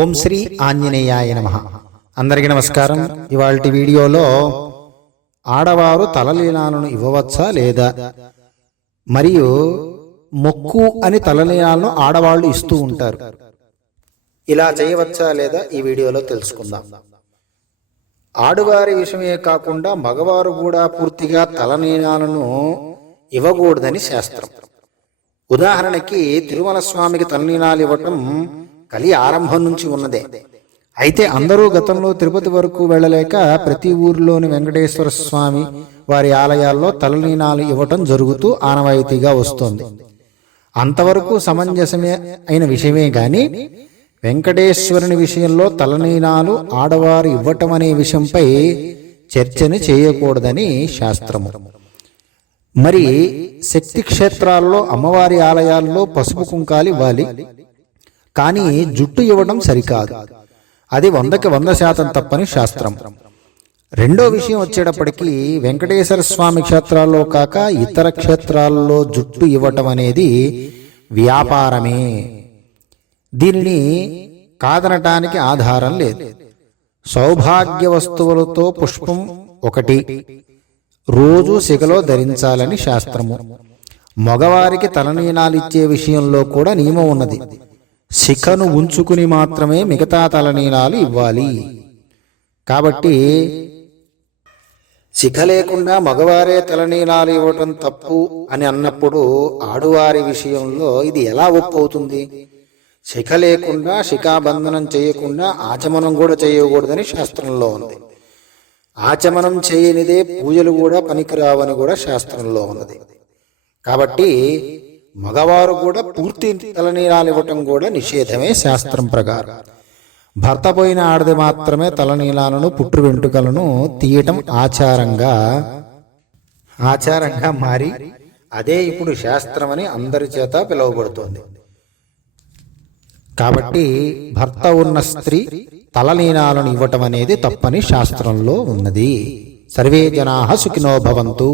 ఓం శ్రీ ఆంజనేయాయ నమః. అందరికీ నమస్కారం. ఇవాల్టి వీడియోలో ఆడవారు తలలీనాలను ఇవ్వవచ్చా లేదా, మరియు మొక్కు అని తలలీనాలను ఆడవాళ్ళు ఇస్తూ ఉంటారు, ఇలా చేయవచ్చా లేదా ఈ వీడియోలో తెలుసుకుందాం. ఆడవారి విషయమే కాకుండా మగవారు కూడా పూర్తిగా తలనీలాలను ఇవ్వకూడదని శాస్త్రం. ఉదాహరణకి తిరుమల స్వామికి తలనీలాలు ఇవ్వటం కలి ఆరంభం నుంచి ఉన్నదే. అయితే అందరూ గతంలో తిరుపతి వరకు వెళ్ళలేక ప్రతి ఊరిలోని వెంకటేశ్వర స్వామి వారి ఆలయాల్లో తలనీలాలు ఇవ్వటం జరుగుతూ ఆనవాయితీగా వస్తోంది. అంతవరకు సమంజసమే అయిన విషయమే గాని వెంకటేశ్వరుని విషయంలో తలనీలాలు ఆడవారు ఇవ్వటం అనే విషయంపై చర్చను చేయకూడదని శాస్త్రము. మరి శక్తి క్షేత్రాల్లో అమ్మవారి ఆలయాల్లో పసుపు కుంకాలు ఇవ్వాలి, కానీ జుట్టు ఇవ్వడం సరికాదు. అది 100% తప్పని శాస్త్రం. రెండో విషయం వచ్చేటప్పటికి వెంకటేశ్వర స్వామి క్షేత్రాల్లో కాక ఇతర క్షేత్రాల్లో జుట్టు ఇవ్వటం అనేది వ్యాపారమే. దీనిని కాదనటానికి ఆధారం లేదు. సౌభాగ్య వస్తువులతో పుష్పం ఒకటి రోజు సిగలో ధరించాలని శాస్త్రము. మగవారికి తలనీలాలిచ్చే విషయంలో కూడా నియమం ఉన్నది. శిఖను ఉంచుకుని మాత్రమే మిగతా తలనీలాలు ఇవ్వాలి. కాబట్టి శిఖ లేకుండా మగవారే తలనీలాలు ఇవ్వటం తప్పు అని అన్నప్పుడు ఆడువారి విషయంలో ఇది ఎలా ఒప్పు అవుతుంది? శిఖ లేకుండా శిఖాబంధనం చేయకుండా ఆచమనం కూడా చేయకూడదని శాస్త్రంలో ఉంది. ఆచమనం చేయనిదే పూజలు కూడా పనికిరావని కూడా శాస్త్రంలో ఉన్నది. కాబట్టి మగవారు కూడా పూర్తి తలనీలాలు ఇవ్వటం కూడా నిషేధమే శాస్త్రం ప్రకారం. భర్త పోయిన ఆడది మాత్రమే తలనీలాలను పుట్టు వెంట్రుకలను తీయటం ఆచారంగా మారి అదే ఇప్పుడు శాస్త్రమని అందరి చేత పిలువబడుతోంది. కాబట్టి భర్త ఉన్న స్త్రీ తలనీలాలను ఇవ్వటం అనేది తప్పని శాస్త్రంలో ఉన్నది. సర్వే జనాః సుఖినో భవంతు.